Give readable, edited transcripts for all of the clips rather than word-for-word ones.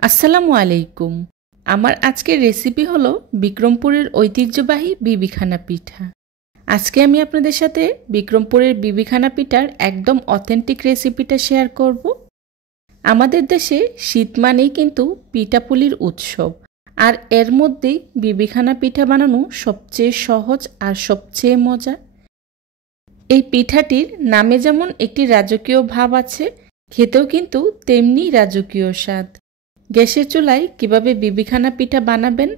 আসসালামু আলাইকুম। আমার আজকের রেসিপি হলো বিক্রমপুরের ঐতিহ্যবাহী বিবিখানা পিঠা। আজকে আমি আপনাদের সাথে বিক্রমপুরের বিবিখানা পিঠার একদম অথেন্টিক রেসিপিটা শেয়ার করব। আমাদের দেশে শীত মানেই কিন্তু পিঠাপুলির উৎসব, আর এর মধ্যেই বিবিখানা পিঠা বানানো সবচেয়ে সহজ আর সবচেয়ে মজা। এই পিঠাটির নামে যেমন একটি রাজকীয় ভাব আছে, খেতেও কিন্তু তেমনি রাজকীয় স্বাদ। গ্যাসের চুলায় কিভাবে বিবিখানা পিঠা বানাবেন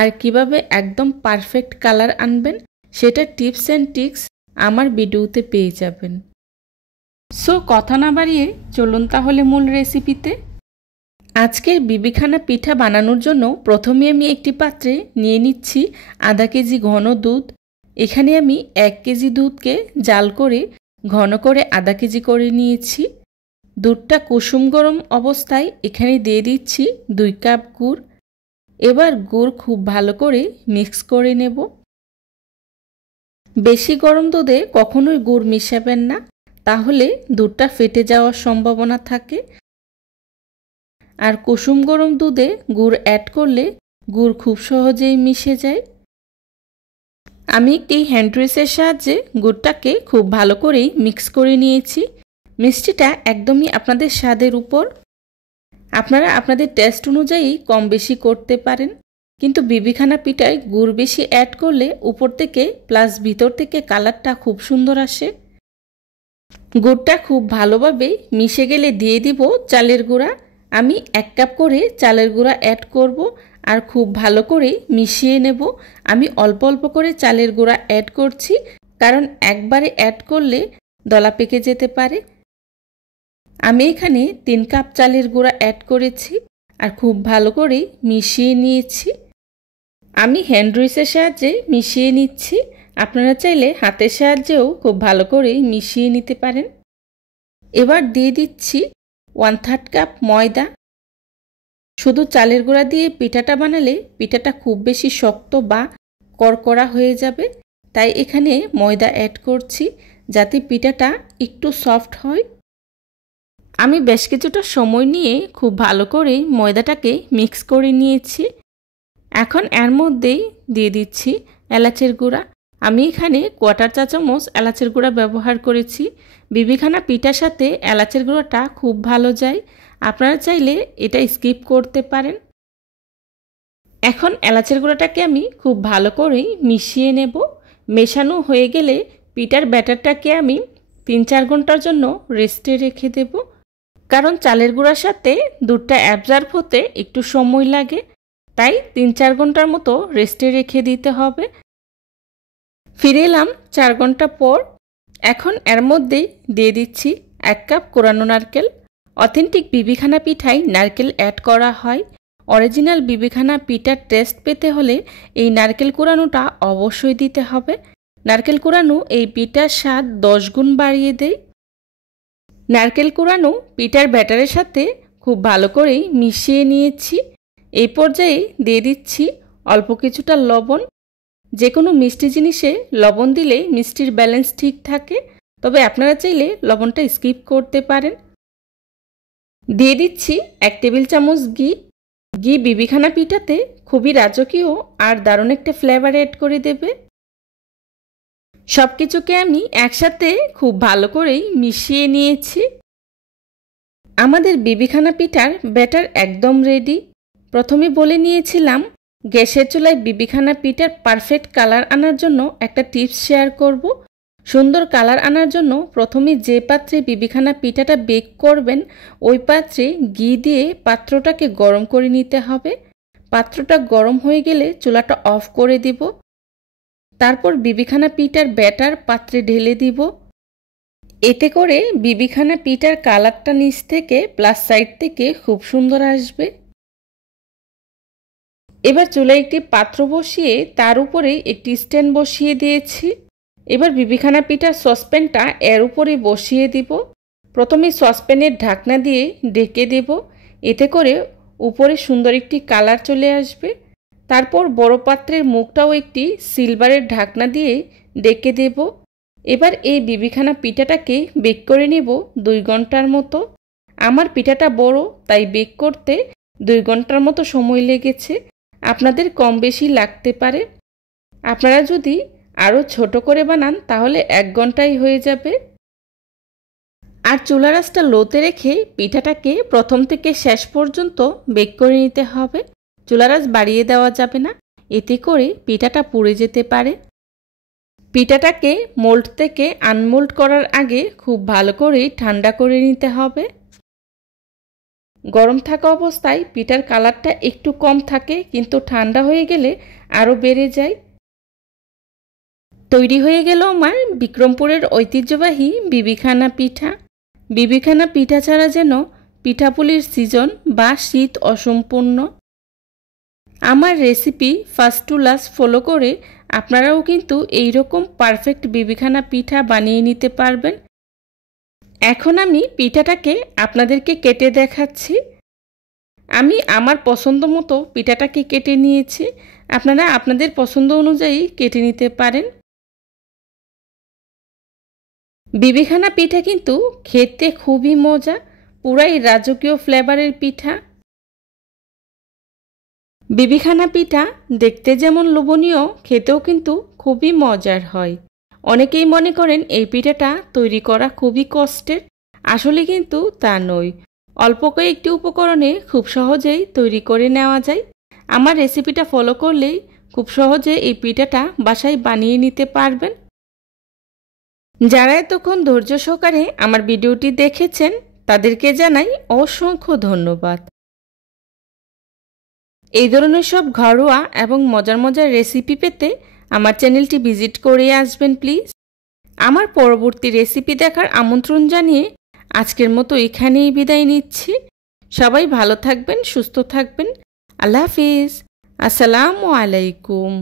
আর কিভাবে একদম পারফেক্ট কালার আনবেন সেটা টিপস অ্যান্ড ট্রিক্স আমার ভিডিওতে পেয়ে যাবেন। সো কথা না বাড়িয়ে চলুন তাহলে মূল রেসিপিতে। আজকের বিবিখানা পিঠা বানানোর জন্য প্রথমে আমি একটি পাত্রে নিয়ে নিচ্ছি আধা কেজি ঘন দুধ। এখানে আমি 1 কেজি দুধকে জাল করে ঘন করে আধা কেজি করে নিয়েছি। দুধটা কুসুম গরম অবস্থায় এখানে দিয়ে দিচ্ছি 2 কাপ গুড়। এবার গুড় খুব ভালো করে মিক্স করে নেব। বেশি গরম দুধে কখনোই গুড় মিশাবেন না, তাহলে দুধটা ফেটে যাওয়ার সম্ভাবনা থাকে। আর কুসুম গরম দুধে গুড় অ্যাড করলে গুড় খুব সহজেই মিশে যায়। আমি একটি হ্যান্ড উইস্কের সাহায্যে গুড়টাকে খুব ভালো করেই মিক্স করে নিয়েছি। মিষ্টিটা একদমই আপনাদের স্বাদের উপর, আপনারা আপনাদের টেস্ট অনুযায়ী কম বেশি করতে পারেন। কিন্তু বিবিখানা পিঠায় গুড় বেশি অ্যাড করলে উপর থেকে প্লাস ভিতর থেকে কালারটা খুব সুন্দর আসে। গুড়টা খুব ভালোভাবে মিশে গেলে দিয়ে দিব চালের গুঁড়া। আমি 1 কাপ করে চালের গুঁড়া অ্যাড করব আর খুব ভালো করে মিশিয়ে নেব। আমি অল্প অল্প করে চালের গুঁড়া অ্যাড করছি, কারণ একবারে অ্যাড করলে দলা পেকে যেতে পারে। আমি এখানে 3 কাপ চালের গুঁড়া অ্যাড করেছি আর খুব ভালো করে মিশিয়ে নিয়েছি। আমি হ্যান্ড উইস্কের সাহায্যে মিশিয়ে নিচ্ছি, আপনারা চাইলে হাতের সাহায্যেও খুব ভালো করে মিশিয়ে নিতে পারেন। এবার দিয়ে দিচ্ছি 1/3 কাপ ময়দা। শুধু চালের গুঁড়া দিয়ে পিঠাটা বানালে পিঠাটা খুব বেশি শক্ত বা কড়কড়া হয়ে যাবে, তাই এখানে ময়দা অ্যাড করছি যাতে পিঠাটা একটু সফট হয়। আমি বেশ কিছুটা সময় নিয়ে খুব ভালো করে ময়দাটাকে মিক্স করে নিয়েছি। এখন এর মধ্যেই দিয়ে দিচ্ছি এলাচের গুঁড়া। আমি এখানে 1/4 চা চামচ এলাচের গুঁড়া ব্যবহার করেছি। বিবিখানা পিঠার সাথে এলাচের গুঁড়াটা খুব ভালো যায়, আপনারা চাইলে এটা স্কিপ করতে পারেন। এখন এলাচের গুঁড়াটাকে আমি খুব ভালো করে মিশিয়ে নেব। মেশানো হয়ে গেলে পিঠার ব্যাটারটাকে আমি 3-4 ঘন্টার জন্য রেস্টে রেখে দেব, কারণ চালের গুঁড়ার সাথে দুধটা অ্যাবজর্ব হতে একটু সময় লাগে, তাই 3-4 ঘন্টার মতো রেস্টে রেখে দিতে হবে। ফিরে এলাম 4 ঘন্টা পর। এখন এর মধ্যেই দিয়ে দিচ্ছি 1 কাপ কোরানো নারকেল। অথেন্টিক বিবিখানা পিঠায় নারকেল অ্যাড করা হয়। অরিজিনাল বিবিখানা পিঠার টেস্ট পেতে হলে এই নারকেল কোরানোটা অবশ্যই দিতে হবে। নারকেল কোরানো এই পিঠার স্বাদ 10 গুণ বাড়িয়ে দেয়। নারকেল কোরানো পিঠার ব্যাটারের সাথে খুব ভালো করেই মিশিয়ে নিয়েছি। এই পর্যায়ে দিয়ে দিচ্ছি অল্প কিছুটা লবণ। যে কোনো মিষ্টি জিনিসে লবণ দিলে মিষ্টির ব্যালেন্স ঠিক থাকে, তবে আপনারা চাইলে লবণটা স্কিপ করতে পারেন। দিয়ে দিচ্ছি 1 টেবিল চামচ ঘি। ঘি বিবিখানা পিঠাতে খুবই রাজকীয় আর দারুণ একটা ফ্লেভার অ্যাড করে দেবে। সব কিছুকে আমি একসাথে খুব ভালো করেই মিশিয়ে নিয়েছি। আমাদের বিবিখানা পিঠার ব্যাটার একদম রেডি। প্রথমে বলে নিয়েছিলাম গ্যাসের চুলায় বিবিখানা পিঠার পারফেক্ট কালার আনার জন্য একটা টিপস শেয়ার করব। সুন্দর কালার আনার জন্য প্রথমে যে পাত্রে বিবিখানা পিঠাটা বেক করবেন ওই পাত্রে ঘি দিয়ে পাত্রটাকে গরম করে নিতে হবে। পাত্রটা গরম হয়ে গেলে চুলাটা অফ করে দিব। তারপর বিবিখানা পিঠার ব্যাটার পাত্রে ঢেলে দিব। এতে করে বিবিখানা পিঠার কালারটা নিচ থেকে প্লাস সাইড থেকে খুব সুন্দর আসবে। এবার চুলায় একটি পাত্র বসিয়ে তার উপরে একটি স্ট্যান্ড বসিয়ে দিয়েছি। এবার বিবিখানা পিঠার সসপ্যানটা এর উপরে বসিয়ে দিব। প্রথমে সসপ্যানের ঢাকনা দিয়ে ঢেকে দেব, এতে করে উপরে সুন্দর একটি কালার চলে আসবে। তারপর বড় পাত্রের মুখটাও একটি সিলভারের ঢাকনা দিয়ে ঢেকে দেব। এবার এই বিবিখানা পিঠাটাকে বেক করে নেব 2 ঘন্টার মতো। আমার পিঠাটা বড়, তাই বেক করতে 2 ঘন্টার মতো সময় লেগেছে। আপনাদের কম বেশি লাগতে পারে। আপনারা যদি আরও ছোট করে বানান তাহলে 1 ঘন্টাই হয়ে যাবে। আর চুলার আঁচটা লোতে রেখে পিঠাটাকে প্রথম থেকে শেষ পর্যন্ত বেক করে নিতে হবে। চুলার আঁচ বাড়িয়ে দেওয়া যাবে না, এতে করে পিঠাটা পুড়ে যেতে পারে। পিঠাটাকে মোল্ড থেকে আনমোল্ড করার আগে খুব ভালো করে ঠান্ডা করে নিতে হবে। গরম থাকা অবস্থায় পিঠার কালারটা একটু কম থাকে, কিন্তু ঠান্ডা হয়ে গেলে আরও বেড়ে যায়। তৈরি হয়ে গেল আমার বিক্রমপুরের ঐতিহ্যবাহী বিবিখানা পিঠা। বিবিখানা পিঠা ছাড়া যেন পিঠাপুলির সিজন বা শীত অসম্পূর্ণ। আমার recipe first to last follow করে আপনারাও কিন্তু এইরকম পারফেক্ট বিবিখানা পিঠা বানিয়ে নিতে পারবেন। এখন আমি পিঠাটাকে আপনাদেরকে কেটে দেখাচ্ছি। আমি আমার পছন্দ মতো পিঠাটাকে কেটে নিয়েছি। আপনারা আপনাদের পছন্দ অনুযায়ী কেটে নিতে পারেন। বিবিখানা পিঠা কিন্তু খেতে খুবই মজা, পুরাই রাজকীয় ফ্লেভারের পিঠা। বিবিখানা পিঠা দেখতে যেমন লোভনীয়, খেতেও কিন্তু খুবই মজার হয়। অনেকেই মনে করেন এই পিঠাটা তৈরি করা খুবই কষ্টের, আসলে কিন্তু তা নয়। অল্প কয়েকটি উপকরণে খুব সহজেই তৈরি করে নেওয়া যায়। আমার রেসিপিটা ফলো করলেই খুব সহজে এই পিঠাটা বাসায় বানিয়ে নিতে পারবেন। যারা এতক্ষণ ধৈর্য সহকারে আমার ভিডিওটি দেখেছেন তাদেরকে জানাই অসংখ্য ধন্যবাদ। এই ধরনের সব ঘরোয়া এবং মজার মজার রেসিপি পেতে আমার চ্যানেলটি ভিজিট করে আসবেন প্লিজ। আমার পরবর্তী রেসিপি দেখার আমন্ত্রণ জানিয়ে আজকের মতো এখানেই বিদায় নিচ্ছি। সবাই ভালো থাকবেন, সুস্থ থাকবেন। আল্লাহ হাফিজ। আসসালামু আলাইকুম।